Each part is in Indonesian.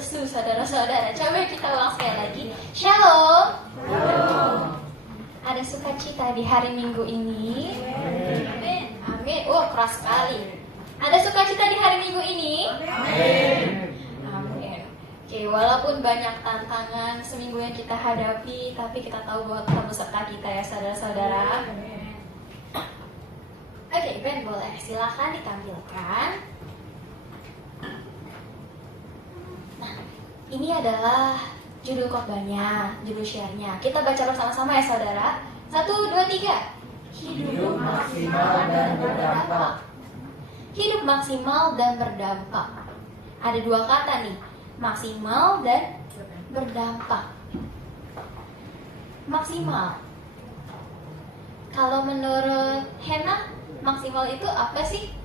lesu saudara-saudara. Coba kita ulang sekali lagi. Shalom. Ada sukacita di hari Minggu ini? Amin. Amin. Oh, keras sekali. Ada sukacita di hari Minggu ini? Amin. Amin. Oke, walaupun banyak tantangan seminggu yang kita hadapi, tapi kita tahu bahwa Tuhan beserta kita ya saudara-saudara. Oke, Ben boleh silakan ditampilkan. Nah, ini adalah judul khotbahnya, judul syairnya. Kita baca bersama-sama ya saudara. 1, 2, 3. Hidup maksimal dan berdampak. Hidup maksimal dan berdampak. Ada dua kata nih, maksimal dan berdampak. Maksimal. Kalau menurut Hena, maksimal itu apa sih?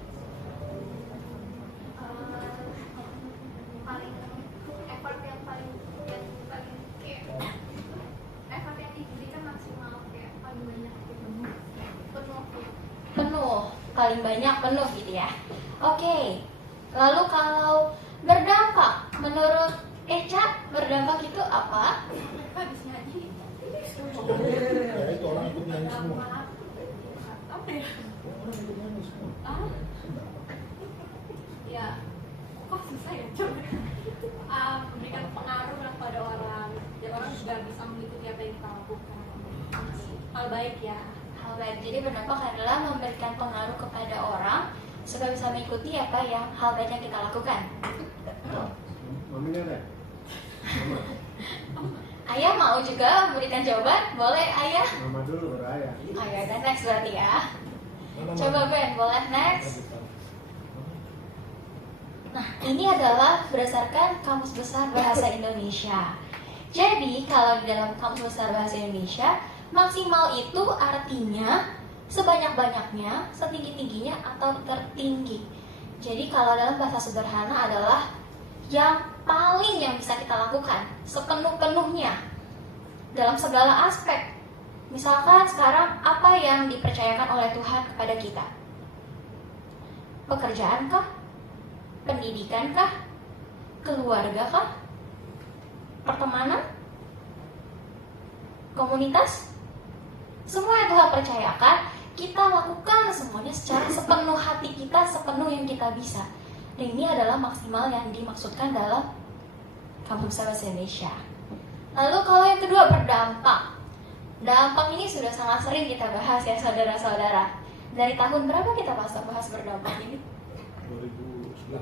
Effort yang paling kayak effort yang diberikan maksimal kayak paling banyak gitu. Penuh, paling banyak penuh gitu ya. Oke. Lalu kalau berdampak, menurut Eca, berdampak itu apa? Habis nyanyi. Ya itu orang ikut nyanyi semua. Apa ya? Ya, kok susah ya coba. Memberikan pengaruh lah pada orang. Ya orang juga bisa mengikuti apa yang kita lakukan. Hal baik ya. Hal baik. Jadi berdampak adalah memberikan pengaruh kepada orang supaya bisa mengikuti apa yang hal baik yang kita lakukan. Maminya ada? Ayah mau juga memberikan jawaban? Boleh ayah? Mama dulu baru ayah. Ayah dan next berarti ya. Mana Coba Mama? Ben, boleh next? Nah, ini adalah berdasarkan Kamus Besar Bahasa Indonesia. Jadi, kalau di dalam Kamus Besar Bahasa Indonesia, maksimal itu artinya sebanyak-banyaknya, setinggi-tingginya, atau tertinggi. Jadi, kalau dalam bahasa sederhana adalah yang paling yang bisa kita lakukan, sepenuh-penuhnya, dalam segala aspek. Misalkan sekarang, apa yang dipercayakan oleh Tuhan kepada kita? Pekerjaan kah? Pendidikan kah? Keluarga kah? Pertemanan? Komunitas? Semua yang Tuhan percayakan, kita lakukan semuanya secara sepenuh hati kita, sepenuh yang kita bisa. Dan ini adalah maksimal yang dimaksudkan dalam Kamus Besar Bahasa Indonesia. Lalu kalau yang kedua, berdampak. Dampak ini sudah sangat sering kita bahas ya saudara-saudara. Dari tahun berapa kita bahas berdampak ini? 2011.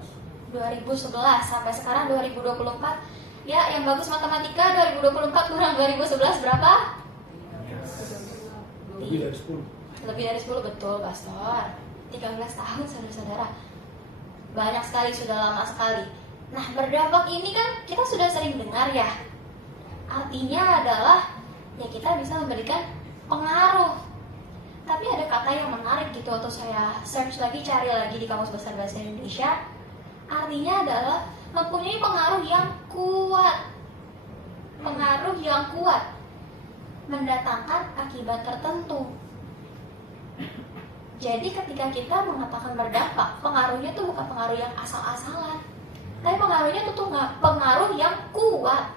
2011 sampai sekarang 2024. Ya, yang bagus matematika 2024 kurang 2011 berapa? Lebih dari 10. Lebih dari 10, betul Pastor. 13 tahun saudara-saudara. Banyak sekali, sudah lama sekali. Nah, berdampak ini kan kita sudah sering dengar ya. Artinya adalah ya kita bisa memberikan pengaruh. Tapi ada kata yang menarik gitu, atau saya search lagi, cari lagi di Kamus Besar Bahasa Indonesia. Artinya adalah mempunyai pengaruh yang kuat. Pengaruh yang kuat mendatangkan akibat tertentu. Jadi ketika kita mengatakan berdampak, pengaruhnya itu bukan pengaruh yang asal-asalan, tapi pengaruhnya itu pengaruh yang kuat.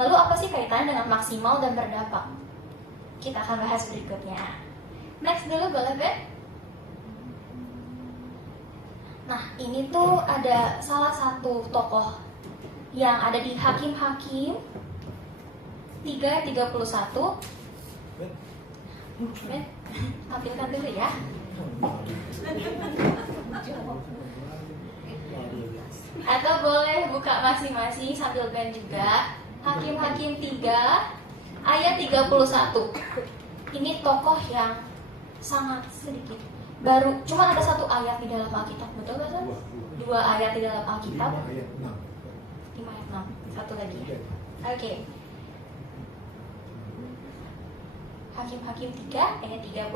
Lalu apa sih kaitannya dengan maksimal dan berdampak? Kita akan bahas berikutnya. Next dulu boleh Ben? Nah, ini tuh ada salah satu tokoh yang ada di Hakim-Hakim 3:31. Ben, tampilkan dulu ya. Atau boleh buka masing-masing sambil Ben juga. Hakim-Hakim 3 ayat 31. Ini tokoh yang sangat sedikit, baru cuma ada satu ayat di dalam Alkitab, betul gak? Dua ayat di dalam Alkitab. 5 ayat 6. 5 ayat 6. Satu lagi. Oke. Hakim-Hakim 3 ayat 31.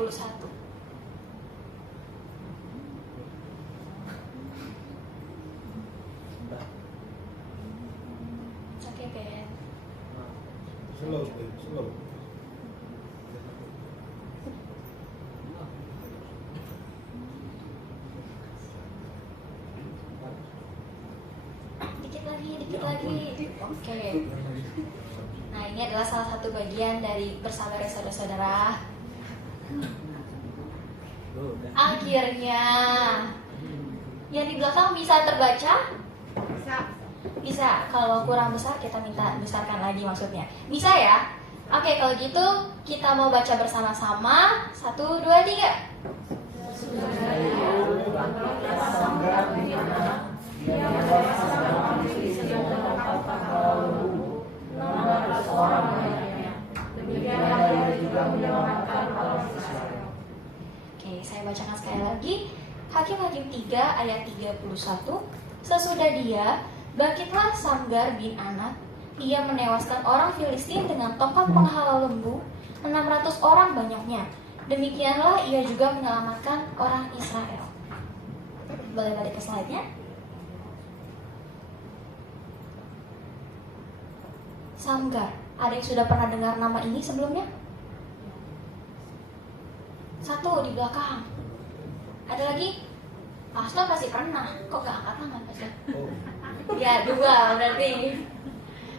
Oke Ben. Slow, slow. dikit lagi. Oke. Nah, ini adalah salah satu bagian dari bersabar ya saudara-saudara. Akhirnya, yang di belakang bisa terbaca? Bisa. Kalau kurang besar kita minta besarkan lagi maksudnya. Bisa ya? Oke, kalau gitu kita mau baca bersama-sama. 1, 2, 3. Oke, saya bacakan sekali lagi. Hakim-Hakim 3 ayat 31. Sesudah dia, bangkitlah Samgar bin Anat. Ia menewaskan orang Filistin dengan tongkat penghalau lembu, 600 orang banyaknya. Demikianlah ia juga menyelamatkan orang Israel. Boleh balik ke slide-nya? Samgar, ada yang sudah pernah dengar nama ini sebelumnya? 1 di belakang. Ada lagi? Pastor pasti pernah. Kok gak angkat tangan Pastor? Ya 2 berarti.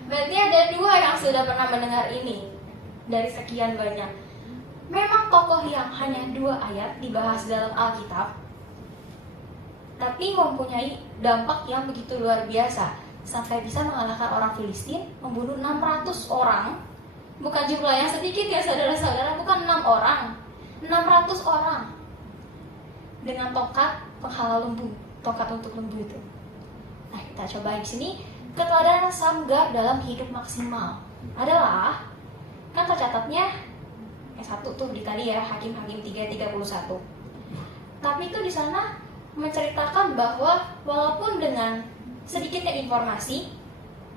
Berarti ada 2 yang sudah pernah mendengar ini dari sekian banyak. Memang tokoh yang hanya 2 ayat dibahas dalam Alkitab, tapi mempunyai dampak yang begitu luar biasa sampai bisa mengalahkan orang Filistin, membunuh 600 orang. Bukan jumlah yang sedikit ya saudara-saudara, bukan 6 orang, 600 orang dengan tongkat penghalau lembu, tongkat untuk lembu itu. Nah, kita coba di sini keteladanan Samgar dalam hidup maksimal adalah, kan tercatatnya yang 1 tuh di tadi ya, Hakim-Hakim 3:31. Tapi itu di sana menceritakan bahwa walaupun dengan sedikitnya informasi,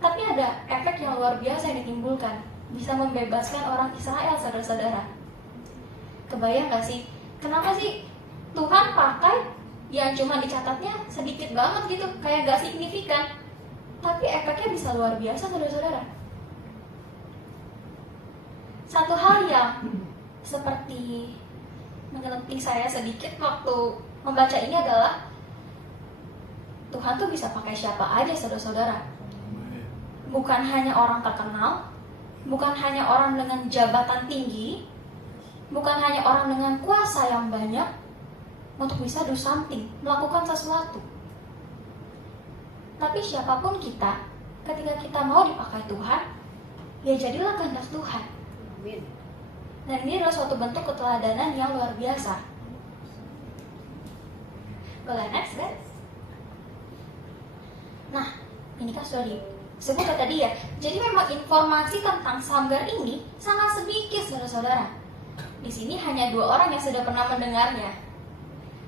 tapi ada efek yang luar biasa yang ditimbulkan, bisa membebaskan orang Israel, saudara-saudara. Kebayang gak sih, kenapa sih Tuhan pakai yang cuma dicatatnya sedikit banget gitu, kayak gak signifikan, tapi efeknya bisa luar biasa, saudara-saudara. Satu hal yang seperti menyelenting saya sedikit waktu membaca ini adalah Tuhan tuh bisa pakai siapa aja, saudara-saudara. Bukan hanya orang terkenal, bukan hanya orang dengan jabatan tinggi, bukan hanya orang dengan kuasa yang banyak untuk bisa do something, melakukan sesuatu. Tapi siapapun kita, ketika kita mau dipakai Tuhan, ya jadilah kehendak Tuhan. Dan ini adalah suatu bentuk keteladanan yang luar biasa. Boleh next, guys? Nah, ini kan sudah disebut tadi ya. Jadi memang informasi tentang Samgar ini sangat sedikit, saudara-saudara. Di sini hanya 2 orang yang sudah pernah mendengarnya.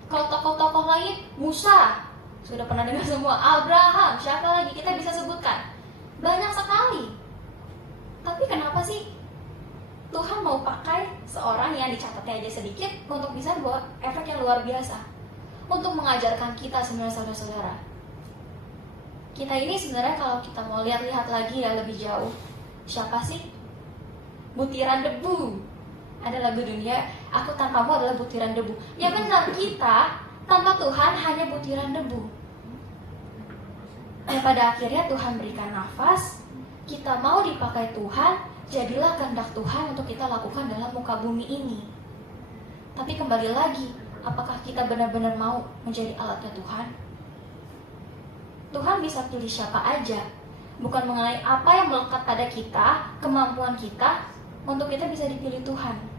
Kalau tokoh-tokoh lain, Musa sudah pernah dengar semua, Abraham, siapa lagi kita bisa sebutkan, banyak sekali. Tapi kenapa sih Tuhan mau pakai seorang yang dicatatnya aja sedikit untuk bisa membawa efek yang luar biasa, untuk mengajarkan kita sebenarnya, saudara-saudara. Kita ini sebenarnya kalau kita mau lihat-lihat lagi ya lebih jauh, siapa sih? Butiran debu. Ada lagu dunia, aku tanpamu adalah butiran debu. Ya benar, kita tanpa Tuhan hanya butiran debu. Dan pada akhirnya Tuhan berikan nafas, kita mau dipakai Tuhan, jadilah kehendak Tuhan untuk kita lakukan dalam muka bumi ini. Tapi kembali lagi, apakah kita benar-benar mau menjadi alatnya Tuhan? Tuhan bisa pilih siapa aja, bukan mengenai apa yang melekat pada kita, kemampuan kita, untuk kita bisa dipilih Tuhan.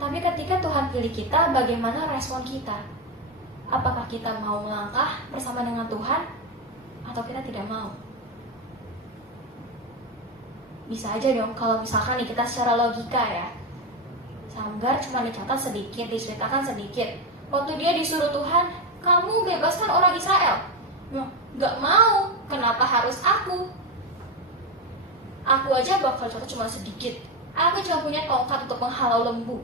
Tapi ketika Tuhan pilih kita, bagaimana respon kita? Apakah kita mau melangkah bersama dengan Tuhan, atau kita tidak mau? Bisa aja dong kalau misalkan nih kita secara logika ya, Samgar cuma dicatat sedikit, diceritakan sedikit. Waktu dia disuruh Tuhan, kamu bebaskan orang Israel. Gak mau, kenapa harus aku? Aku aja bakal catat cuma sedikit. Aku cuma punya tongkat untuk menghalau lembu.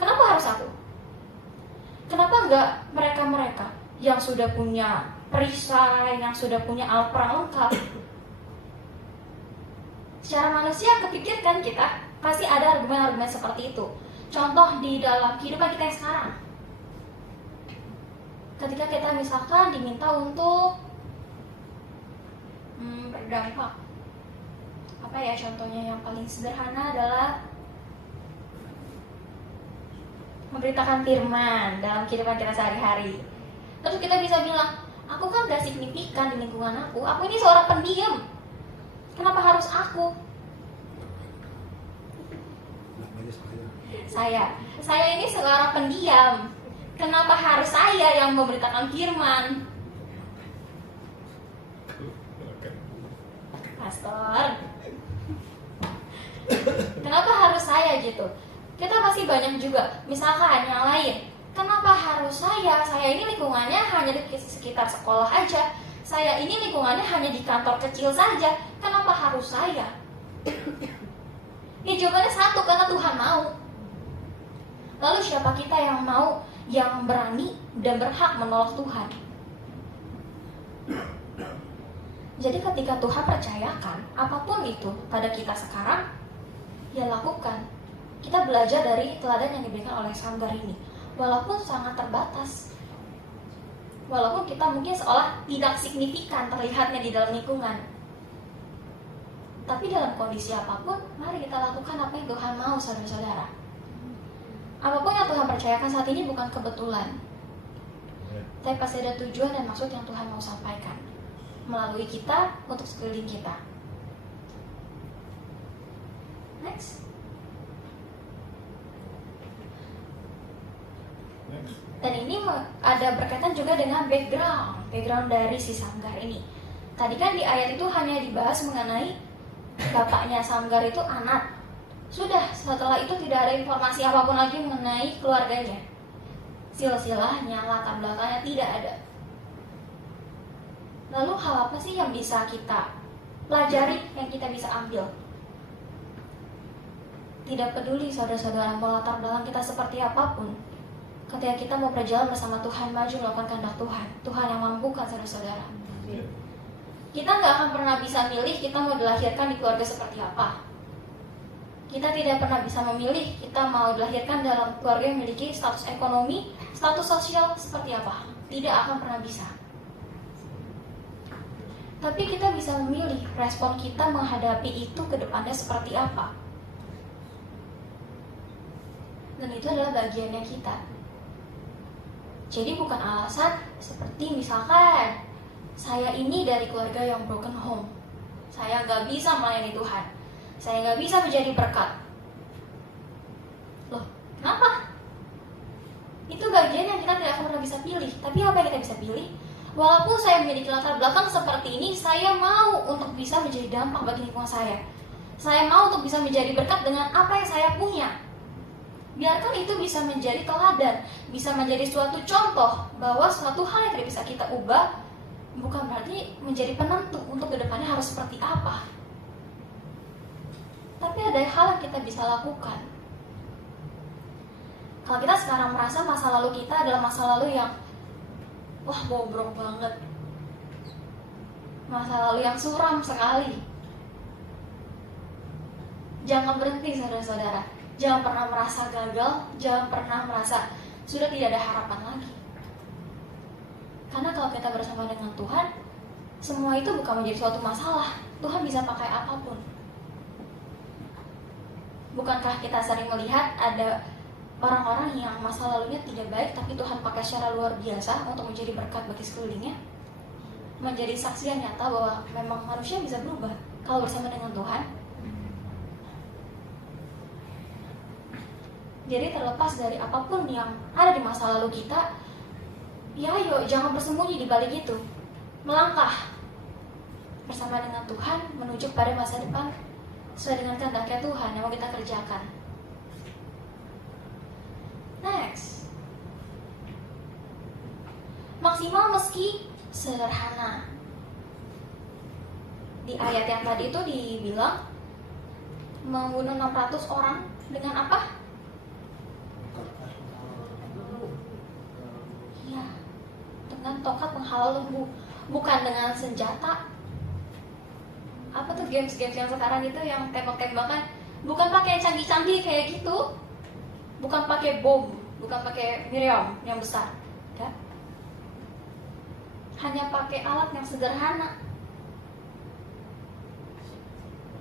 Kenapa harus aku? Kenapa enggak mereka-mereka yang sudah punya perisai, yang sudah punya alat perang lengkap? Secara manusia kepikirkan kita pasti ada argumen-argumen seperti itu. Contoh di dalam kehidupan kita yang sekarang. Ketika kita misalkan diminta untuk berdampak. Apa ya contohnya yang paling sederhana adalah memberitakan firman dalam kehidupan kita sehari-hari. Terus kita bisa bilang, aku kan gak signifikan di lingkungan aku ini seorang pendiam. Kenapa harus aku? Namanya saya. Saya ini seorang pendiam. Kenapa harus saya yang memberitakan firman? Pastor, kenapa harus saya gitu? Kita pasti banyak juga. Misalkan yang lain, kenapa harus saya? Saya ini lingkungannya hanya di sekitar sekolah aja. Saya ini lingkungannya hanya di kantor kecil saja. Kenapa harus saya? Ya jawabannya satu, karena Tuhan mau. Lalu siapa kita yang mau, yang berani dan berhak menolak Tuhan? Jadi ketika Tuhan percayakan apapun itu pada kita sekarang, ya lakukan. Kita belajar dari teladan yang diberikan oleh Sanggar ini. Walaupun sangat terbatas, walaupun kita mungkin seolah tidak signifikan terlihatnya di dalam lingkungan, tapi dalam kondisi apapun, mari kita lakukan apa yang Tuhan mau, saudara-saudara. Apapun yang Tuhan percayakan saat ini bukan kebetulan, tapi pasti ada tujuan dan maksud yang Tuhan mau sampaikan melalui kita untuk sekeliling kita. Next. Dan ini ada berkaitan juga dengan background dari si Sanggar ini. Tadi kan di ayat itu hanya dibahas mengenai bapaknya Sanggar itu anak. Sudah, setelah itu tidak ada informasi apapun lagi mengenai keluarganya. Silsilahnya, latar belakangnya tidak ada. Lalu hal apa sih yang bisa kita pelajari, yang kita bisa ambil? Tidak peduli saudara-saudara mau latar belakang kita seperti apapun, ketika kita mau berjalan bersama Tuhan, maju melakukan kehendak Tuhan, Tuhan yang mampukan saudara-saudara. Kita nggak akan pernah bisa milih kita mau dilahirkan di keluarga seperti apa. Kita tidak pernah bisa memilih kita mau dilahirkan dalam keluarga yang memiliki status ekonomi, status sosial seperti apa. Tidak akan pernah bisa. Tapi kita bisa memilih respon kita menghadapi itu ke depannya seperti apa. Dan itu adalah bagiannya kita. Jadi bukan alasan seperti misalkan saya ini dari keluarga yang broken home, saya nggak bisa melayani Tuhan, saya nggak bisa menjadi berkat. Loh, kenapa? Itu bagian yang kita tidak akan pernah bisa pilih. Tapi apa yang kita bisa pilih? Walaupun saya memiliki latar belakang seperti ini, saya mau untuk bisa menjadi dampak bagi lingkungan saya. Saya mau untuk bisa menjadi berkat dengan apa yang saya punya. Biarkan itu bisa menjadi teladan, bisa menjadi suatu contoh bahwa suatu hal yang tidak bisa kita ubah bukan berarti menjadi penentu untuk kedepannya harus seperti apa. Tapi ada hal yang kita bisa lakukan. Kalau kita sekarang merasa masa lalu kita adalah masa lalu yang wah bobrok banget, masa lalu yang suram sekali, jangan berhenti saudara-saudara. Jangan pernah merasa gagal, jangan pernah merasa sudah tidak ada harapan lagi. Karena kalau kita bersama dengan Tuhan, semua itu bukan menjadi suatu masalah. Tuhan bisa pakai apapun. Bukankah kita sering melihat ada orang-orang yang masa lalunya tidak baik, tapi Tuhan pakai secara luar biasa untuk menjadi berkat bagi sekelilingnya, menjadi saksi yang nyata bahwa memang manusia bisa berubah kalau bersama dengan Tuhan. Jadi terlepas dari apapun yang ada di masa lalu kita, ya ayo jangan bersembunyi di balik itu. Melangkah bersama dengan Tuhan menuju pada masa depan sesuai dengan kehendaknya Tuhan yang mau kita kerjakan. Next. Maksimal meski sederhana. Di ayat yang tadi itu dibilang membunuh 600 orang dengan apa? Ya, dengan tongkat penghalau lembu, bukan dengan senjata. Apa tuh games-games yang sekarang itu yang tembak-tembakan, bukan pakai canggih-canggih kayak gitu, bukan pakai bom, bukan pakai meriam yang besar, ya. Hanya pakai alat yang sederhana.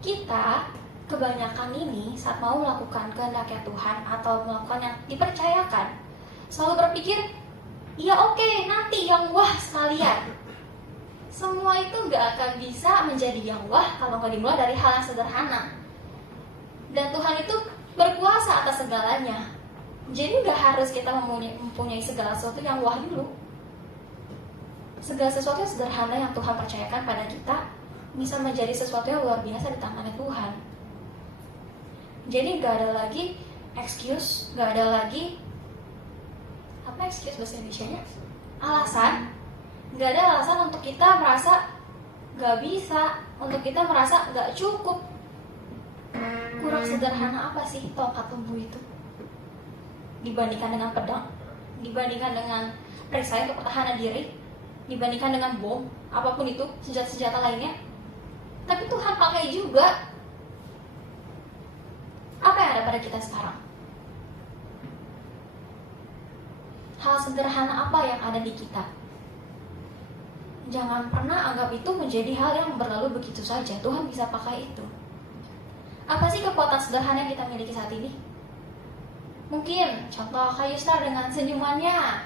kita kebanyakan ini saat mau melakukan kehendaknya Tuhan atau melakukan yang dipercayakan selalu berpikir, ya oke, nanti yang wah sekalian. Semua itu gak akan bisa menjadi yang wah kalau nggak dimulai dari hal yang sederhana. Dan Tuhan itu berkuasa atas segalanya. Jadi gak harus kita mempunyai segala sesuatu yang wah dulu. Segala sesuatu yang sederhana yang Tuhan percayakan pada kita bisa menjadi sesuatu yang luar biasa di tangannya Tuhan. Jadi gak ada lagi excuse, gak ada lagi apa excuse bahasa Indonesianya? Alasan. Gak ada alasan untuk kita merasa gak bisa, untuk kita merasa gak cukup. Kurang sederhana apa sih tongkat lembu itu dibandingkan dengan pedang, dibandingkan dengan perisai untuk pertahanan diri, dibandingkan dengan bom, apapun itu, senjata-senjata lainnya. Tapi Tuhan pakai juga. Apa yang ada pada kita sekarang? Hal sederhana apa yang ada di kita? Jangan pernah anggap itu menjadi hal yang berlalu begitu saja. Tuhan bisa pakai itu. Apa sih kekuatan sederhana yang kita miliki saat ini? Mungkin contoh Kak Yustar dengan senyumannya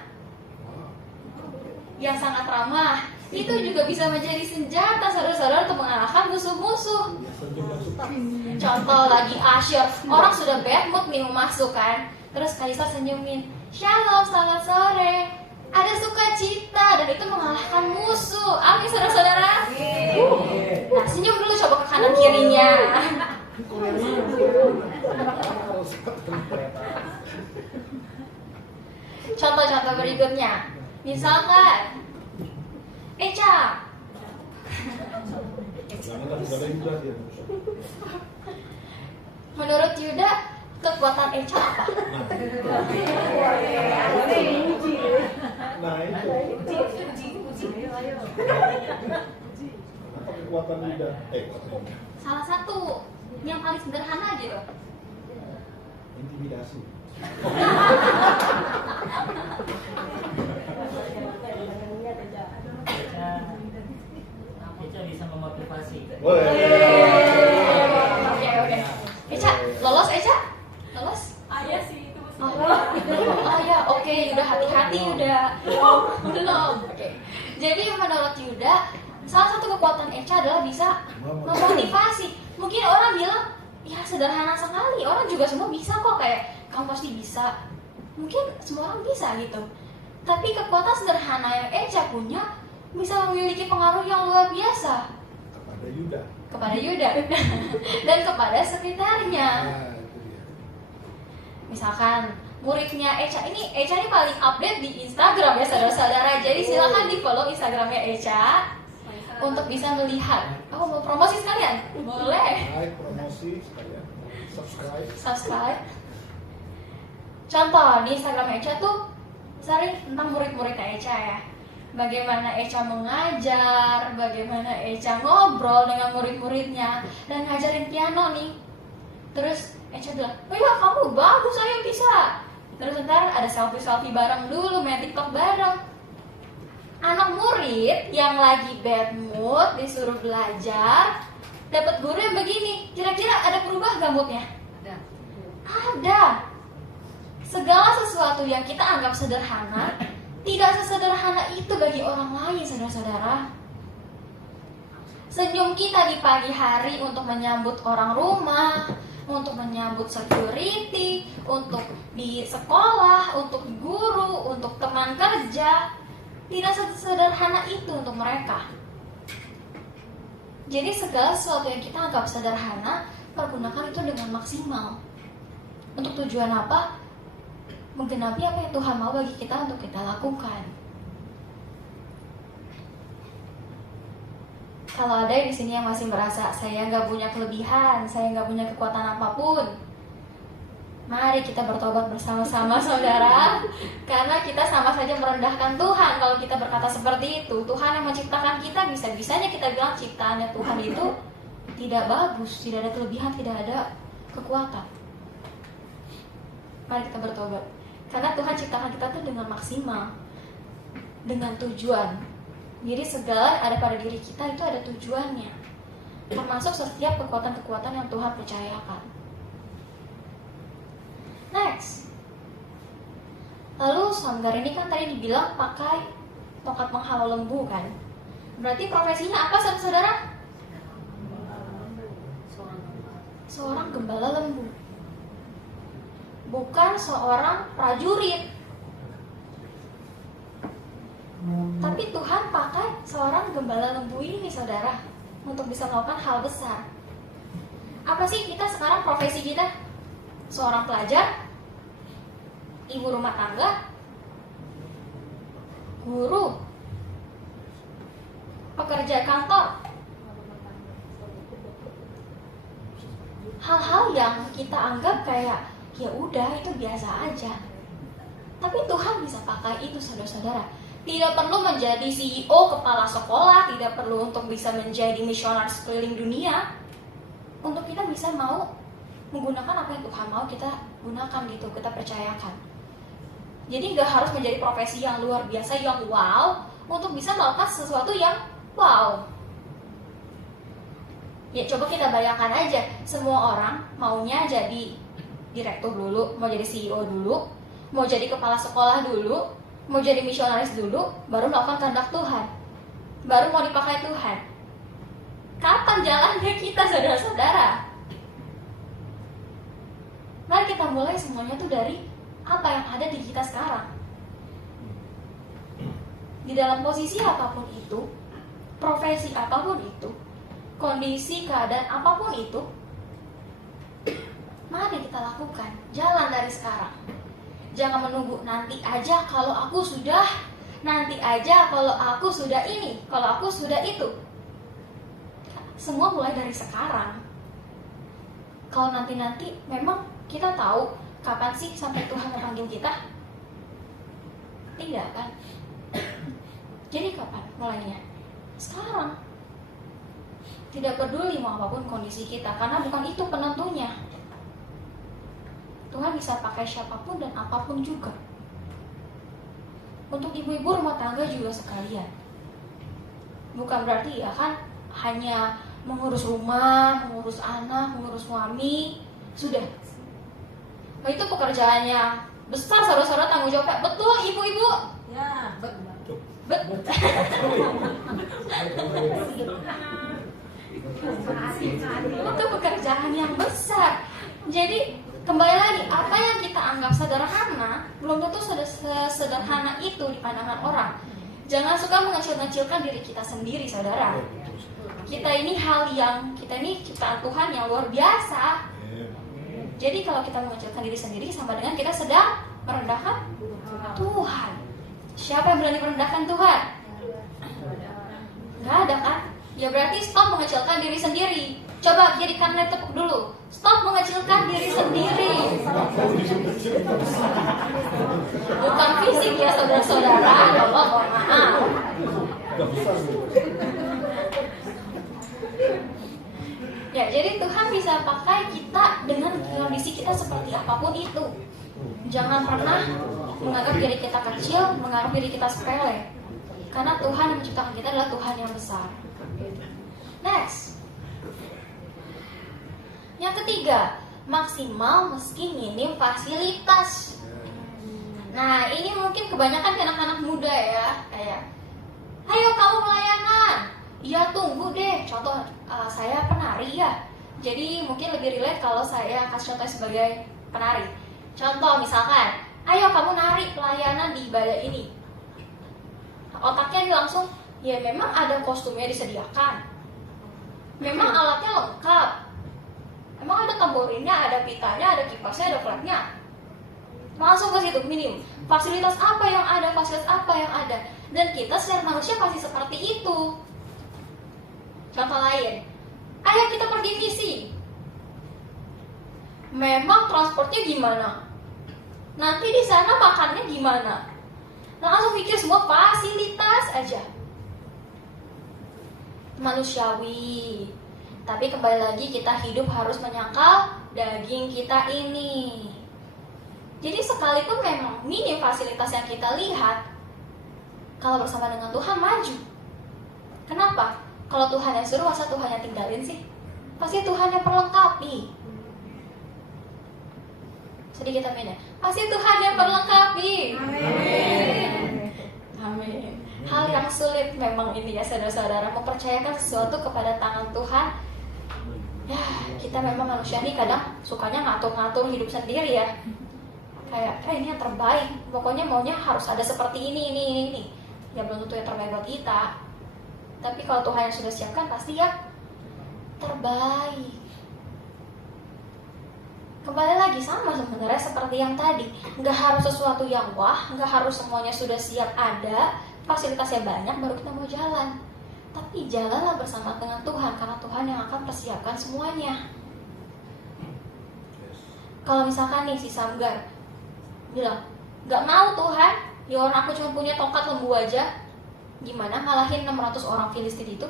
yang sangat ramah. Itu juga bisa menjadi senjata saudara-saudara untuk mengalahkan musuh-musuh. Contoh lagi asyik, orang sudah bad mood nih mau masuk kan, terus Kak Yustar senyumin, "Shalom, selamat sore." Ada sukacita dan itu mengalahkan musuh. Amin saudara-saudara. Nah, senyum dulu coba ke kanan kirinya. Contoh-contoh berikutnya, misalkan Eca. Menurut Yuda, kekuatan Eca apa? Nah itu. Apa kekuatan lidah? Salah satu yang paling sederhana gitu. Intimidasi. Eca bisa memotivasi. Oke. Eca, lolos Eca? Lolos? Ayah sih itu mesti. Oh ya, oke, udah hati-hati udah. Belum. Oke. Jadi menurut Yuda, salah satu kekuatan Eca adalah bisa memotivasi. Mungkin orang bilang, ya sederhana sekali, orang juga semua bisa kok, kayak kamu pasti bisa. Mungkin semua orang bisa gitu. Tapi kekuatan sederhana yang Eca punya bisa memiliki pengaruh yang luar biasa kepada Yuda dan kepada sekitarnya. Nah, itu dia. Misalkan muridnya Eca ini paling update di Instagram ya saudara-saudara. Jadi silakan di follow Instagramnya Eca untuk bisa melihat. Oh, mau promosi sekalian? Boleh. Like, promosi sekalian. Subscribe. Contoh di Instagram Eca tuh sering tentang murid-muridnya Eca ya. Bagaimana Eca mengajar, bagaimana Eca ngobrol dengan murid-muridnya dan ngajarin piano nih. Terus Eca bilang, "Oh ya kamu bagus, saya bisa." Terus ntar ada selfie bareng dulu, main TikTok bareng. Anak murid yang lagi bad mood disuruh belajar, dapat guru yang begini, kira-kira ada berubah gak moodnya? Ada. Segala sesuatu yang kita anggap sederhana tidak sesederhana itu bagi orang lain, saudara-saudara. Senyum kita di pagi hari untuk menyambut orang rumah, untuk menyambut security, untuk di sekolah, untuk guru, untuk teman kerja, tidak sesederhana itu untuk mereka. Jadi segala sesuatu yang kita anggap sederhana, pergunakan itu dengan maksimal. Untuk tujuan apa? Menggenapi apa yang Tuhan mau bagi kita untuk kita lakukan. Kalau ada di sini yang masih merasa saya nggak punya kelebihan, saya nggak punya kekuatan apapun, mari kita bertobat bersama-sama saudara. Karena kita sama saja merendahkan Tuhan kalau kita berkata seperti itu. Tuhan yang menciptakan kita, bisa-bisanya kita bilang ciptaannya Tuhan itu tidak bagus, tidak ada kelebihan, tidak ada kekuatan. Mari kita bertobat. Karena Tuhan ciptakan kita tuh dengan maksimal, dengan tujuan. Jadi segala yang ada pada diri kita itu ada tujuannya. termasuk setiap kekuatan-kekuatan yang Tuhan percayakan. Next. Lalu Sanggar ini kan tadi dibilang pakai tongkat menghalau lembu kan. Berarti profesinya apa saudara? Seorang gembala lembu. Bukan seorang prajurit. Tapi Tuhan pakai seorang gembala lembu ini saudara untuk bisa melakukan hal besar. Apa sih kita sekarang profesi kita? Seorang pelajar, ibu rumah tangga, guru, pekerja kantor. Hal-hal yang kita anggap kayak ya udah itu biasa aja. Tapi Tuhan bisa pakai itu saudara-saudara. Tidak perlu menjadi CEO, kepala sekolah, tidak perlu untuk bisa menjadi misionaris keliling dunia. Untuk kita bisa mau menggunakan apa yang Tuhan mau kita gunakan gitu, kita percayakan. Jadi gak harus menjadi profesi yang luar biasa, yang wow, untuk bisa melakukan sesuatu yang wow. Ya coba kita bayangkan aja, semua orang maunya jadi direktur dulu, mau jadi CEO dulu, mau jadi kepala sekolah dulu, mau jadi misionaris dulu, baru melakukan kehendak Tuhan, baru mau dipakai Tuhan. Kapan jalannya kita saudara-saudara? Mari kita mulai semuanya tuh dari apa yang ada di kita sekarang. Di dalam posisi apapun itu, profesi apapun itu, kondisi, keadaan apapun itu, mari kita lakukan. Jalan dari sekarang. Jangan menunggu nanti aja kalau aku sudah, nanti aja kalau aku sudah ini, kalau aku sudah itu. Semua mulai dari sekarang. Kalau nanti-nanti memang kita tahu kapan sih sampai Tuhan memanggil kita? Tidak kan? Jadi kapan mulainya? Sekarang. Tidak peduli mau apapun kondisi kita, karena bukan itu penentunya. Tuhan bisa pakai siapapun dan apapun juga. Untuk ibu-ibu rumah tangga juga sekalian. Bukan berarti ya kan hanya mengurus rumah, mengurus anak, mengurus suami, sudah. Nah, itu pekerjaannya besar, saudara-saudara, tanggung jawabnya. Betul ibu-ibu? Ya, itu pekerjaan yang besar. Jadi kembali lagi, apa yang kita anggap sederhana belum tentu sederhana itu di pandangan orang. Jangan suka mengecil-ngecilkan diri kita sendiri, saudara. Kita ini kita ini ciptaan Tuhan yang luar biasa. Jadi kalau kita mengecilkan diri sendiri sama dengan kita sedang merendahkan Tuhan. Siapa yang berani merendahkan Tuhan? Gak ada kan? Ya berarti stop mengecilkan diri sendiri. Coba kiri kanan tepuk dulu. Stop mengecilkan diri sendiri. Bukan fisik ya saudara-saudara. Bapak mohon maaf. Ya jadi Tuhan bisa pakai kita dengan kondisi kita seperti apapun itu. Jangan pernah menganggap diri kita kecil, menganggap diri kita sepele. Karena Tuhan yang menciptakan kita adalah Tuhan yang besar. Next. Yang ketiga, maksimal meski minim fasilitas. Nah, ini mungkin kebanyakan anak-anak muda ya, kayak, ayo kamu pelayanan. Ya tunggu deh. Contoh, saya penari ya. Jadi mungkin lebih relate kalau saya kasih contoh sebagai penari. Contoh misalkan, ayo kamu nari pelayanan di ibadah ini. Otaknya dia langsung, ya memang ada kostumnya disediakan, memang alatnya lengkap, memang ada tamborinnya, ada pitanya, ada kipasnya, ada flagnya. Langsung ke situ, minim. Fasilitas apa yang ada, fasilitas apa yang ada. Dan kita secara manusia pasti seperti itu. Contoh lain, ayo kita pergi misi. Memang transportnya gimana? Nanti di sana makannya gimana? Langsung pikir semua fasilitas aja. Manusiawi. Tapi kembali lagi kita hidup harus menyangkal daging kita ini. Jadi sekalipun memang minim fasilitas yang kita lihat, kalau bersama dengan Tuhan maju. Kenapa? Kalau Tuhan yang suruh, masa Tuhan yang tinggalin sih? Pasti Tuhan yang perlengkapi. Sedikit amin ya. Pasti Tuhan yang perlengkapi. Amin. Hal yang sulit memang ini ya saudara-saudara, mempercayakan sesuatu kepada tangan Tuhan. Ya, kita memang manusia nih kadang sukanya ngatur-ngatur hidup sendiri ya. Kayak, ini yang terbaik. Pokoknya maunya harus ada seperti ini. Ya belum tentu yang terbaik buat kita. Tapi kalau Tuhan yang sudah siapkan pasti ya terbaik. Kembali lagi sama sebenarnya seperti yang tadi. Nggak harus sesuatu yang wah, nggak harus semuanya sudah siap ada, fasilitasnya banyak baru kita mau jalan. Tapi jalanlah bersama dengan Tuhan, karena Tuhan yang akan persiapkan semuanya. Kalau misalkan nih si Samgar bilang, nggak mau Tuhan, ya orang aku cuma punya tongkat lembu aja, gimana ngalahin 600 orang Filistin itu?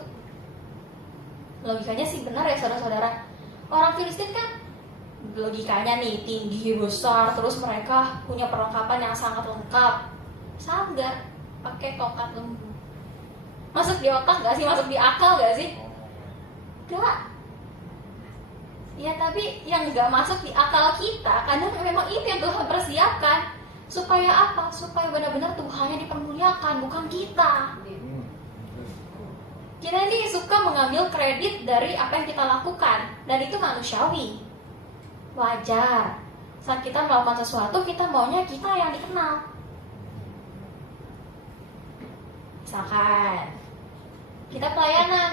Logikanya sih benar ya saudara-saudara. Orang Filistin kan logikanya nih tinggi, besar, terus mereka punya perlengkapan yang sangat lengkap. Samgar pakai tongkat lembu, masuk di otak gak sih? Masuk di akal gak sih? Gak. Ya tapi yang gak masuk di akal kita, kadang memang itu yang Tuhan persiapkan. Supaya apa? Supaya benar-benar Tuhan yang dipermuliakan, bukan kita. Kita ini suka mengambil kredit dari apa yang kita lakukan, dan itu manusiawi. Wajar. Saat kita melakukan sesuatu, kita maunya kita yang dikenal. Misalkan kita pelayanan,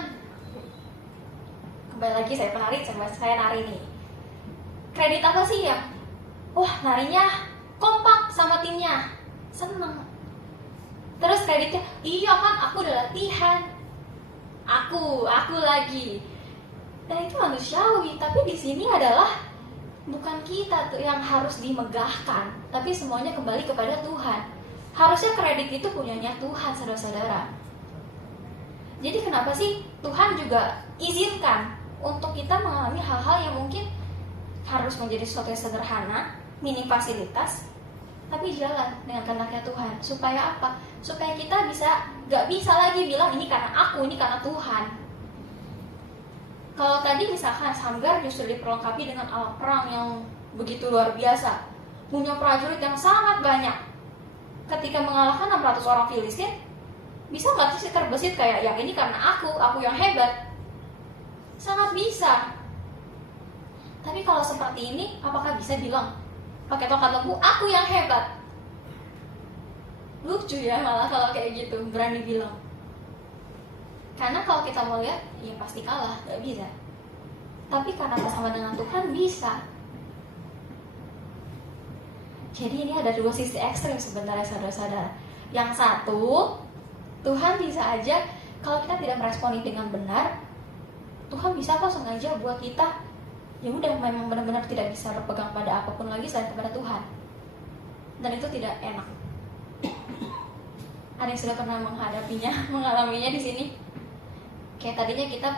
kembali lagi saya penari, saya nari nih. Kredit apa sih ya? Wah, narinya kompak sama timnya, seneng. Terus kreditnya, iya kan aku udah latihan, aku lagi. Dan itu manusiawi, tapi di sini adalah bukan kita tuh yang harus dimegahkan, tapi semuanya kembali kepada Tuhan. Harusnya kredit itu punyanya Tuhan, saudara-saudara. Jadi kenapa sih Tuhan juga izinkan untuk kita mengalami hal-hal yang mungkin harus menjadi sesuatu yang sederhana, minim fasilitas, tapi jalan dengan kehendaknya Tuhan. Supaya apa? Supaya kita gak bisa lagi bilang ini karena aku, ini karena Tuhan. Kalau tadi misalkan Samgar justru diperlengkapi dengan alat perang yang begitu luar biasa, punya prajurit yang sangat banyak. Ketika mengalahkan 600 orang Filistin, bisa nggak sih terbesit kayak yang ini karena aku yang hebat? Sangat bisa. Tapi kalau seperti ini, apakah bisa bilang pakai tongkat lembu aku yang hebat? Lucu ya malah kalau kayak gitu berani bilang. Karena kalau kita mau lihat, ya pasti kalah, gak bisa. Tapi karena bersama dengan Tuhan bisa. Jadi ini ada dua sisi ekstrim sebenarnya saudara-saudara. Yang satu, Tuhan bisa aja kalau kita tidak meresponi dengan benar, Tuhan bisa kok sengaja buat kita ya udah memang benar-benar tidak bisa berpegang pada apapun lagi selain kepada Tuhan. Dan itu tidak enak. Ada yang sudah pernah mengalaminya di sini? Kayak tadinya kita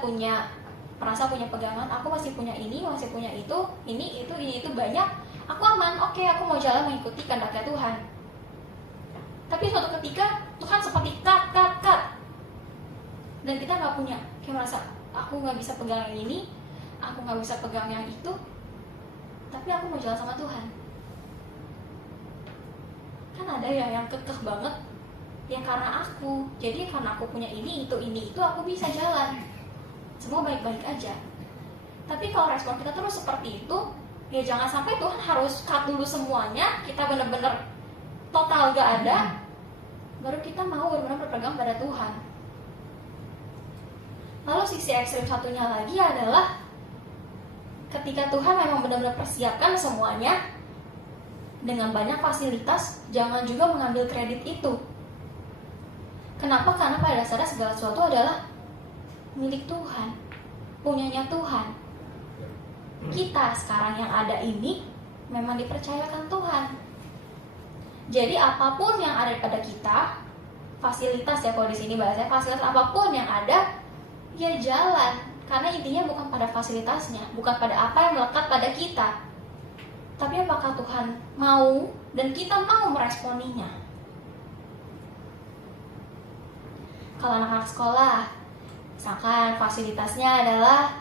merasa punya pegangan, aku masih punya ini, masih punya itu, ini itu banyak, aku aman, oke, aku mau jalan mengikuti kehendaknya Tuhan. Tapi suatu ketika Tuhan seperti cut, dan kita nggak punya, kayak merasa aku nggak bisa pegang yang ini, aku nggak bisa pegang yang itu, tapi aku mau jalan sama Tuhan. Kan ada yang kekeh banget. Yang karena aku, jadi karena aku punya ini itu aku bisa jalan, semua baik-baik aja. Tapi kalau respon kita terus seperti itu, ya jangan sampai Tuhan harus cut dulu semuanya, kita benar-benar total gak ada, baru kita mau benar-benar berpegang pada Tuhan. Lalu sisi ekstrim satunya lagi adalah ketika Tuhan memang benar-benar persiapkan semuanya dengan banyak fasilitas, jangan juga mengambil kredit itu. Kenapa? Karena pada dasarnya segala sesuatu adalah milik Tuhan, punyanya Tuhan. Kita sekarang yang ada ini memang dipercayakan Tuhan. Jadi apapun yang ada pada kita, fasilitas ya kalau di sini bahasanya fasilitas apapun yang ada, ya jalan. Karena intinya bukan pada fasilitasnya, bukan pada apa yang melekat pada kita, tapi apakah Tuhan mau dan kita mau meresponinya. Kalau anak-anak sekolah, Misalkan fasilitasnya adalah,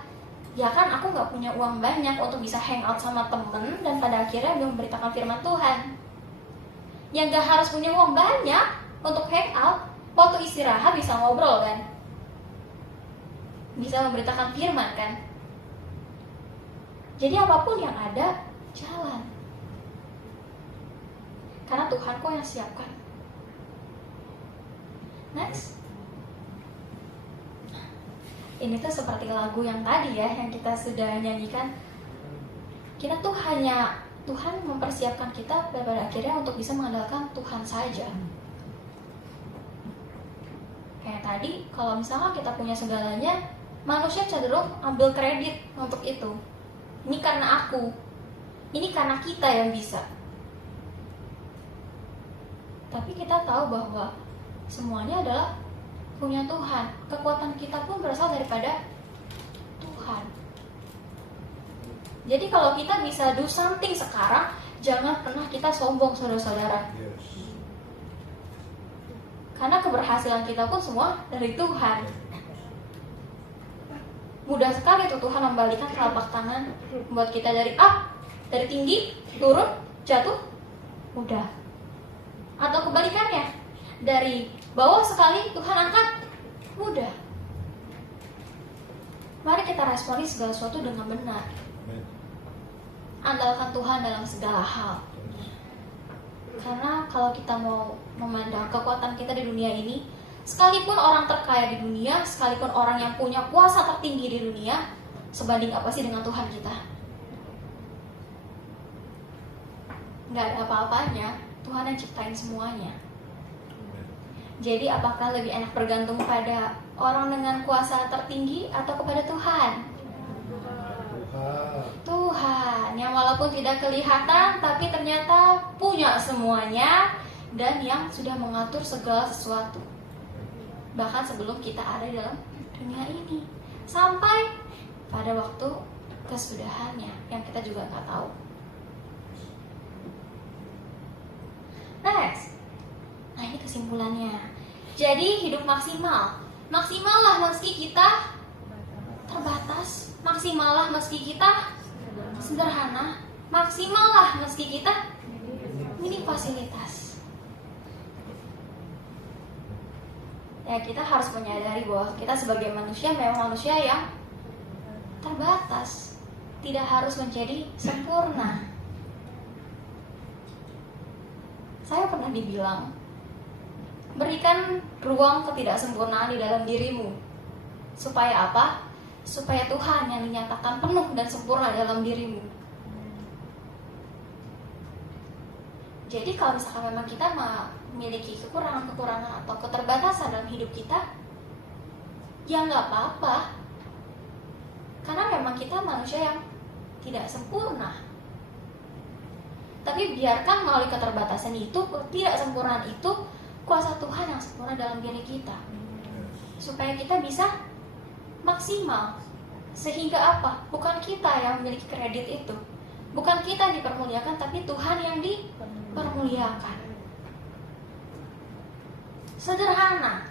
ya kan aku nggak punya uang banyak untuk bisa hangout sama temen dan pada akhirnya memberitakan firman Tuhan. Yang nggak harus punya uang banyak untuk hangout, waktu istirahat bisa ngobrol kan, bisa memberitakan firman kan. Jadi apapun yang ada, jalan. Karena Tuhan kok yang siapkan. Next. Ini tuh seperti lagu yang tadi ya, yang kita sudah nyanyikan. Kita tuh hanya, Tuhan mempersiapkan kita pada akhirnya untuk bisa mengandalkan Tuhan saja. Kayak tadi, kalau misalnya kita punya segalanya, manusia cenderung ambil kredit untuk itu. Ini karena aku, ini karena kita yang bisa. Tapi kita tahu bahwa semuanya adalah punya Tuhan. Kekuatan kita pun berasal daripada Tuhan. Jadi kalau kita bisa do something sekarang, jangan pernah kita sombong, saudara-saudara. Yes. Karena keberhasilan kita pun semua dari Tuhan. Mudah sekali tuh Tuhan membalikan telapak tangan, membuat kita dari tinggi, turun, jatuh, mudah. Atau kebalikannya, dari bawah sekali Tuhan angkat, mudah. Mari kita responi segala sesuatu dengan benar. Amen. Andalkan Tuhan dalam segala hal. Karena kalau kita mau memandang kekuatan kita di dunia ini, sekalipun orang terkaya di dunia, sekalipun orang yang punya kuasa tertinggi di dunia, sebanding apa sih dengan Tuhan kita? Nggak ada apa-apanya. Tuhan yang ciptain semuanya. Jadi apakah lebih enak bergantung pada orang dengan kuasa tertinggi atau kepada Tuhan? Tuhan yang walaupun tidak kelihatan tapi ternyata punya semuanya dan yang sudah mengatur segala sesuatu. Bahkan sebelum kita ada di dalam dunia ini, sampai pada waktu kesudahannya yang kita juga nggak tahu. Next. Nah, ini kesimpulannya. Jadi hidup maksimal. Maksimallah meski kita terbatas. Maksimallah meski kita sederhana. Maksimallah meski kita minim fasilitas. Ya, kita harus menyadari bahwa kita sebagai manusia memang manusia yang terbatas. Tidak harus menjadi sempurna. Saya pernah dibilang, berikan ruang ketidaksempurnaan di dalam dirimu. Supaya apa? Supaya Tuhan yang dinyatakan penuh dan sempurna dalam dirimu. Jadi kalau misalkan memang kita memiliki kekurangan-kekurangan atau keterbatasan dalam hidup kita, ya nggak apa-apa. Karena memang kita manusia yang tidak sempurna. Tapi biarkan melalui keterbatasan itu, ketidaksempurnaan itu, kuasa Tuhan yang sempurna dalam diri kita. Supaya kita bisa maksimal. Sehingga apa? Bukan kita yang memiliki kredit itu. Bukan kita yang dipermuliakan, tapi Tuhan yang dipermuliakan. Sederhana.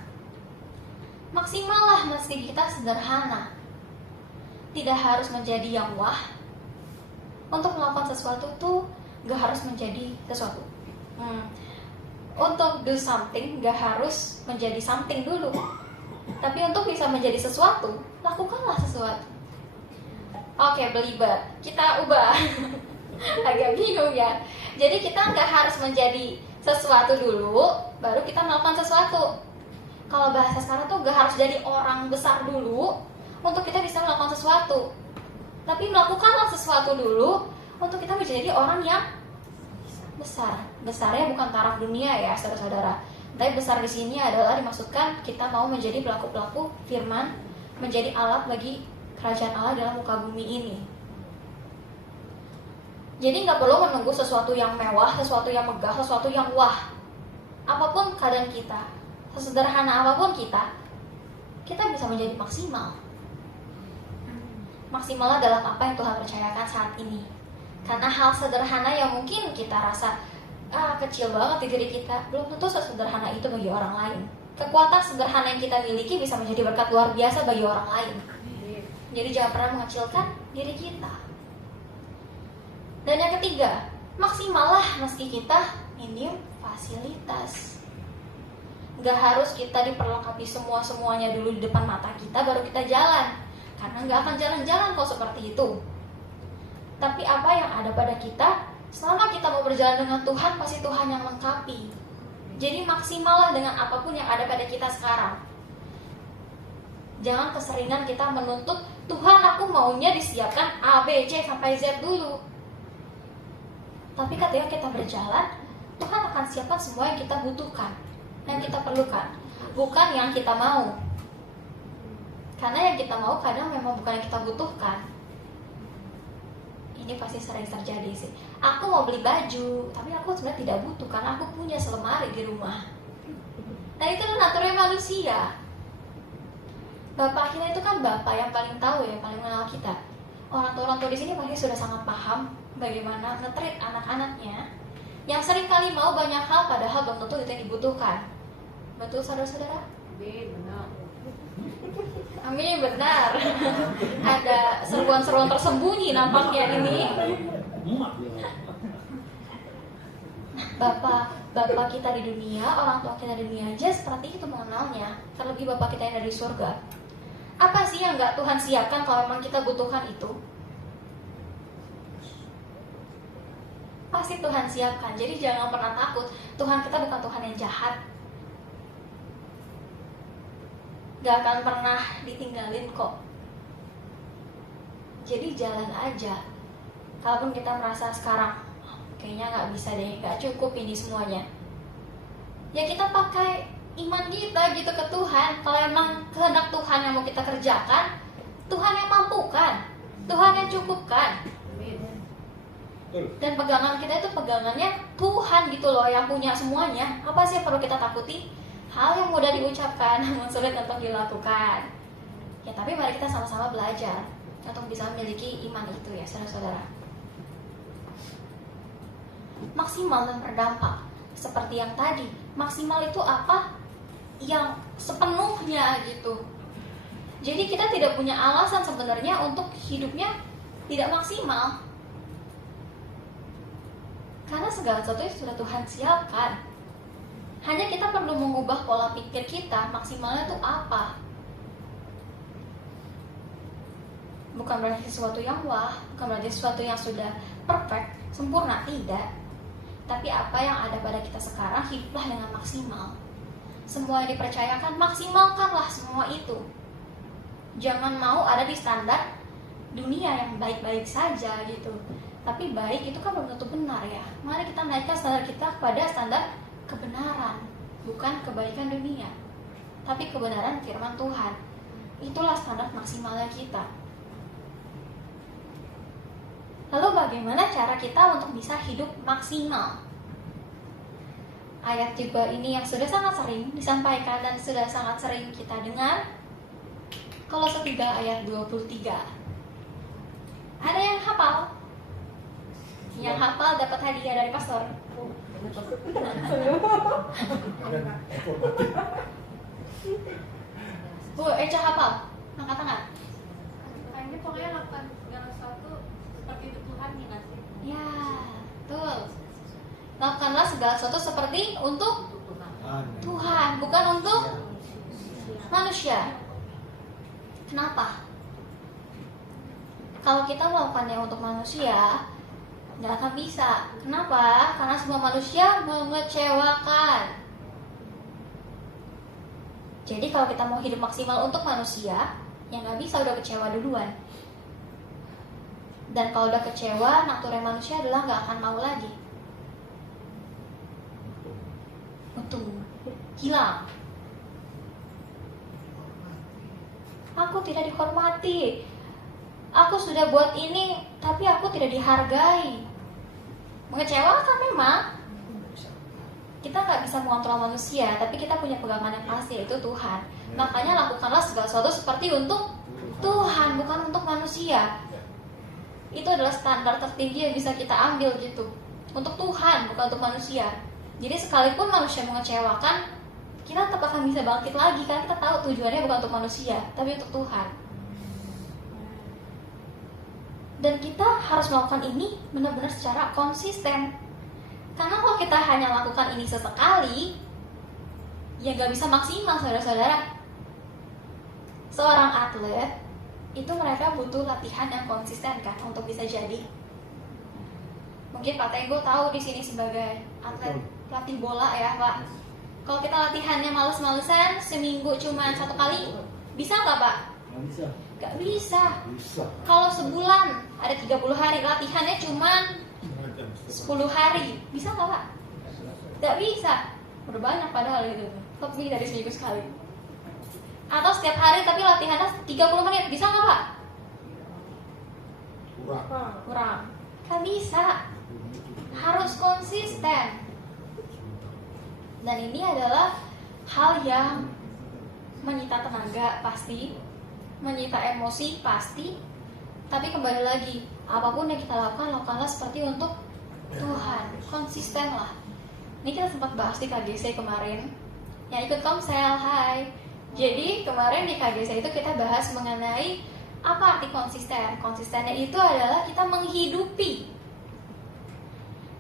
Maksimallah meski kita sederhana. Tidak harus menjadi yang wah. Untuk melakukan sesuatu tuh gak harus menjadi sesuatu. Untuk do something gak harus menjadi something dulu. Tapi untuk bisa menjadi sesuatu, lakukanlah sesuatu. Oke, belibet. Kita ubah. Agak bingung ya. Jadi kita gak harus menjadi sesuatu dulu, baru kita melakukan sesuatu. Kalau bahasa sekarang tuh gak harus jadi orang besar dulu untuk kita bisa melakukan sesuatu. Tapi melakukanlah sesuatu dulu untuk kita menjadi orang yang besar. Besarnya bukan taraf dunia ya, saudara-saudara. Tapi besar di sini adalah dimaksudkan kita mau menjadi pelaku-pelaku firman, menjadi alat bagi kerajaan Allah dalam muka bumi ini. Jadi nggak perlu menunggu sesuatu yang mewah, sesuatu yang megah, sesuatu yang wah. Apapun keadaan kita, sesederhana apapun kita bisa menjadi maksimal. Maksimallah dalam apa yang Tuhan percayakan saat ini. Karena hal sederhana yang mungkin kita rasa kecil banget di diri kita, belum tentu sesederhana itu bagi orang lain. Kekuatan sederhana yang kita miliki bisa menjadi berkat luar biasa bagi orang lain. Jadi jangan pernah mengecilkan diri kita. Dan yang ketiga, maksimallah meski kita minim fasilitas. Gak harus kita diperlengkapi semuanya dulu di depan mata kita baru kita jalan, karena gak akan jalan-jalan kalau seperti itu. Tapi apa yang ada pada kita, selama kita mau berjalan dengan Tuhan, pasti Tuhan yang lengkapi. Jadi maksimallah dengan apapun yang ada pada kita sekarang. Jangan keseringan kita menuntut, Tuhan aku maunya disiapkan A, B, C sampai Z dulu. Tapi ketika kita berjalan, Tuhan akan siapkan semua yang kita butuhkan, yang kita perlukan, bukan yang kita mau. Karena yang kita mau kadang memang bukan yang kita butuhkan. Ini pasti sering terjadi sih. Aku mau beli baju, tapi aku sebenarnya tidak butuh karena aku punya selemari di rumah. Nah itu naturalnya manusia. Bapak kita itu kan bapak yang paling tahu ya, paling mengenal kita. Orang tua di sini pasti sudah sangat paham bagaimana nge-treat anak-anaknya yang sering kali mau banyak hal padahal belum tentu itu yang dibutuhkan. Betul saudara-saudara? Benar. Amin, benar. Ada seruan-seruan tersembunyi nampaknya ini. Bapak kita di dunia, orang tua kita di dunia aja seperti itu mengenalnya. Terlebih bapak kita yang ada di surga. Apa sih yang gak Tuhan siapkan kalau memang kita butuhkan itu? Pasti Tuhan siapkan. Jadi jangan pernah takut. Tuhan kita bukan Tuhan yang jahat. Gak akan pernah ditinggalin kok. Jadi jalan aja. Kalaupun kita merasa sekarang kayaknya gak bisa deh, gak cukup ini semuanya, ya kita pakai iman kita gitu ke Tuhan. Kalau emang kehendak Tuhan yang mau kita kerjakan, Tuhan yang mampukan, Tuhan yang cukupkan. Dan pegangan kita itu pegangannya Tuhan gitu loh, yang punya semuanya. Apa sih yang perlu kita takuti? Hal yang mudah diucapkan namun sulit untuk dilakukan. Ya tapi mari kita sama-sama belajar untuk bisa memiliki iman itu ya saudara-saudara. Maksimal dan berdampak. Seperti yang tadi, maksimal itu apa? Yang sepenuhnya gitu. Jadi kita tidak punya alasan sebenarnya untuk hidupnya tidak maksimal. Karena segala sesuatu sudah Tuhan siapkan. Hanya kita perlu mengubah pola pikir kita, maksimalnya itu apa. Bukan berarti sesuatu yang wah, bukan berarti sesuatu yang sudah perfect, sempurna, tidak. Tapi apa yang ada pada kita sekarang, hiduplah dengan maksimal. Semua yang dipercayakan, maksimalkanlah semua itu. Jangan mau ada di standar dunia yang baik-baik saja gitu. Tapi baik itu kan belum tentu benar ya. Mari kita naikkan standar kita kepada standar kebenaran, bukan kebaikan dunia, tapi kebenaran firman Tuhan. Itulah standar maksimalnya kita. Lalu bagaimana cara kita untuk bisa hidup maksimal? Ayat juga ini yang sudah sangat sering disampaikan dan sudah sangat sering kita dengar. Kolose 3 ayat 23. Ada yang hafal? Yang hafal dapat hadiah dari pastor. Bu, Eca hafal? Angkat tangan. Kayaknya pokoknya lakukan segala sesuatu seperti itu Tuhan ya nggak sih? Ya, betul. Lakukanlah segala sesuatu seperti untuk Tuhan, bukan untuk manusia. Kenapa? Kalau kita melakukannya untuk manusia, nggak akan bisa. Kenapa? Karena semua manusia mengecewakan. Jadi kalau kita mau hidup maksimal untuk manusia, ya nggak bisa, udah kecewa duluan. Dan kalau udah kecewa, naturnya manusia adalah nggak akan mau lagi. Betul, hilang. Aku tidak dihormati. Aku sudah buat ini, tapi aku tidak dihargai. Mengecewakan memang. Kita nggak bisa mengontrol manusia, tapi kita punya pegangan yang pasti, yaitu Tuhan. Makanya lakukanlah segala sesuatu seperti untuk Tuhan, bukan untuk manusia. Itu adalah standar tertinggi yang bisa kita ambil gitu. Untuk Tuhan, bukan untuk manusia. Jadi sekalipun manusia mengecewakan, kita tetap akan bisa bangkit lagi, karena kita tahu tujuannya bukan untuk manusia, tapi untuk Tuhan. Dan kita harus melakukan ini benar-benar secara konsisten. Karena kalau kita hanya lakukan ini sesekali, ya gak bisa maksimal, saudara-saudara. Seorang atlet itu mereka butuh latihan yang konsisten kan untuk bisa jadi. Mungkin Pak Tenggo tahu di sini sebagai atlet pelatih bola ya Pak. Kalau kita latihannya males-malesan, seminggu cuma 1 kali, bisa nggak Pak? Nggak bisa. Nggak bisa. Bisa. Kalau sebulan ada 30 hari, latihannya cuma 10 hari, bisa nggak Pak? Nggak bisa. Udah banyak padahal itu, lebih dari seminggu sekali. Atau setiap hari tapi latihannya 30 menit, bisa nggak Pak? Kurang. Kurang. Nggak bisa. Harus konsisten. Dan ini adalah hal yang menyita tenaga pasti, menyita emosi pasti. Tapi kembali lagi, apapun yang kita lakukan, lakukanlah seperti untuk Tuhan. Konsisten lah. Ini kita sempat bahas di KGC kemarin. Yang ikut komsel, hai. Jadi kemarin di KGC itu kita bahas mengenai apa arti konsisten. Konsistennya itu adalah kita menghidupi.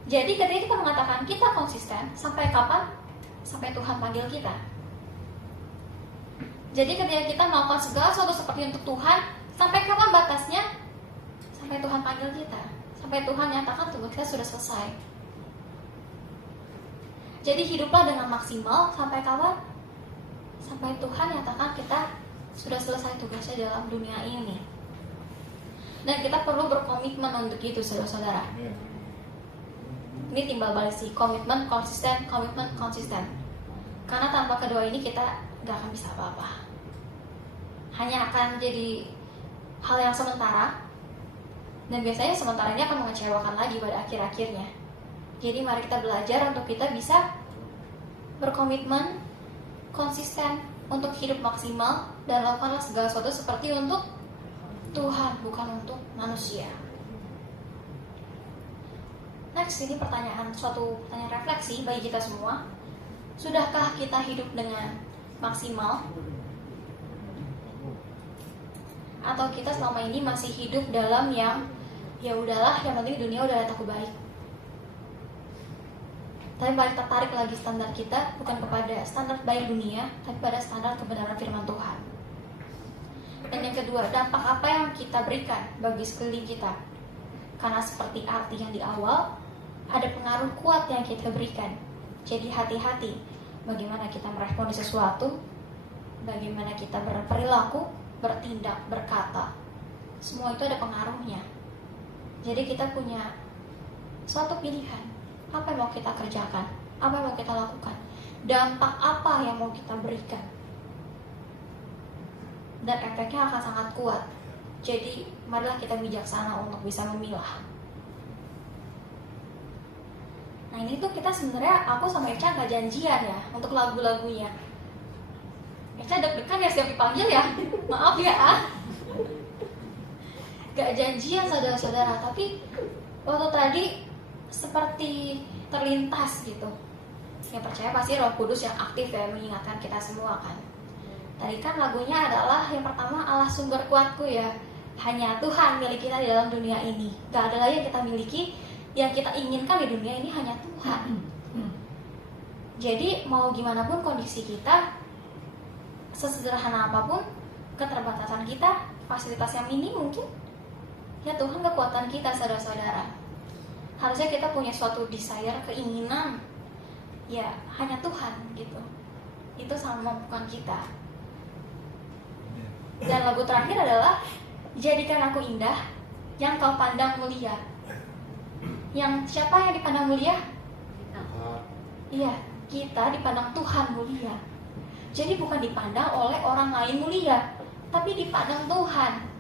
Jadi ketika kita mengatakan kita konsisten, sampai kapan? Sampai Tuhan panggil kita. Jadi ketika kita melakukan segala sesuatu seperti untuk Tuhan, sampai kapan batasnya? Sampai Tuhan panggil kita. Sampai Tuhan nyatakan tugas kita sudah selesai. Jadi hiduplah dengan maksimal sampai kapan? Sampai Tuhan nyatakan kita sudah selesai tugasnya dalam dunia ini. Dan kita perlu berkomitmen untuk itu, saudara-saudara. Ini timbal balik sih, komitmen konsisten, komitmen konsisten. Karena tanpa kedua ini kita gak akan bisa apa-apa. Hanya akan jadi hal yang sementara. Dan biasanya sementara ini akan mengecewakan lagi pada akhir-akhirnya. Jadi mari kita belajar untuk kita bisa berkomitmen, konsisten untuk hidup maksimal, dan lakukanlah segala sesuatu seperti untuk Tuhan, bukan untuk manusia. Next, ini suatu pertanyaan refleksi bagi kita semua. Sudahkah kita hidup dengan maksimal? Atau kita selama ini masih hidup dalam yang ya udahlah, yang penting dunia udah lihat aku baik. Tapi balik tertarik lagi standar kita bukan kepada standar baik dunia, tapi pada standar kebenaran firman Tuhan. Dan yang kedua, dampak apa yang kita berikan bagi sekeliling kita? Karena seperti arti yang di awal, ada pengaruh kuat yang kita berikan. Jadi hati-hati bagaimana kita meresponi sesuatu, bagaimana kita berperilaku, bertindak, berkata. Semua itu ada pengaruhnya. Jadi kita punya suatu pilihan. Apa yang mau kita kerjakan? Apa yang mau kita lakukan? Dampak apa yang mau kita berikan? Dan efeknya akan sangat kuat. Jadi marilah kita bijaksana untuk bisa memilah. Nah ini tuh kita sebenarnya, aku sama Echa gak janjian ya untuk lagu-lagunya. Echa deg-degan ya setiap dipanggil ya. Maaf ya. Gak janjian saudara-saudara, tapi waktu tadi seperti terlintas gitu. Yang percaya pasti Roh Kudus yang aktif ya mengingatkan kita semua kan. Tadi kan lagunya adalah yang pertama, Allah sumber kuatku ya. Hanya Tuhan milik kita di dalam dunia ini. Gak ada lagi yang kita miliki. Yang kita inginkan di dunia ini hanya Tuhan. Jadi mau gimana pun kondisi kita, sesederhana apapun keterbatasan kita, fasilitas yang minim mungkin, ya Tuhan kekuatan kita saudara-saudara. Harusnya kita punya suatu desire, keinginan, ya hanya Tuhan gitu. Itu sangat memampukan kita. Dan lagu terakhir adalah jadikan aku indah, yang kau pandang mulia. Yang siapa yang dipandang mulia? Iya, kita dipandang Tuhan mulia. Jadi bukan dipandang oleh orang lain mulia, tapi dipandang Tuhan.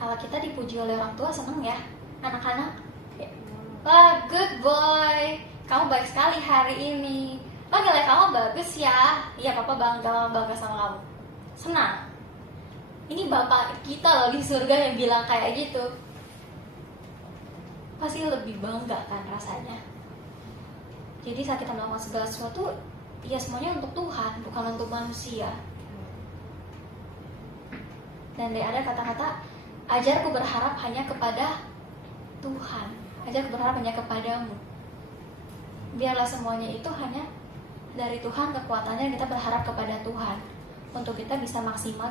Kalau kita dipuji oleh orang tua seneng ya, anak-anak. Wah, good boy, kamu baik sekali hari ini. Wah, nilai kamu bagus ya. Iya, papa bangga sama kamu. Senang. Ini bapak kita loh di surga yang bilang kayak gitu. Pasti lebih bangga kan rasanya. Jadi saat kita melakukan segala sesuatu, ya semuanya untuk Tuhan, bukan untuk manusia. Dan ada kata-kata, ajarku berharap hanya kepada Tuhan, ajarku berharap hanya kepadamu. Biarlah semuanya itu hanya dari Tuhan, kekuatannya kita berharap kepada Tuhan untuk kita bisa maksimal dalam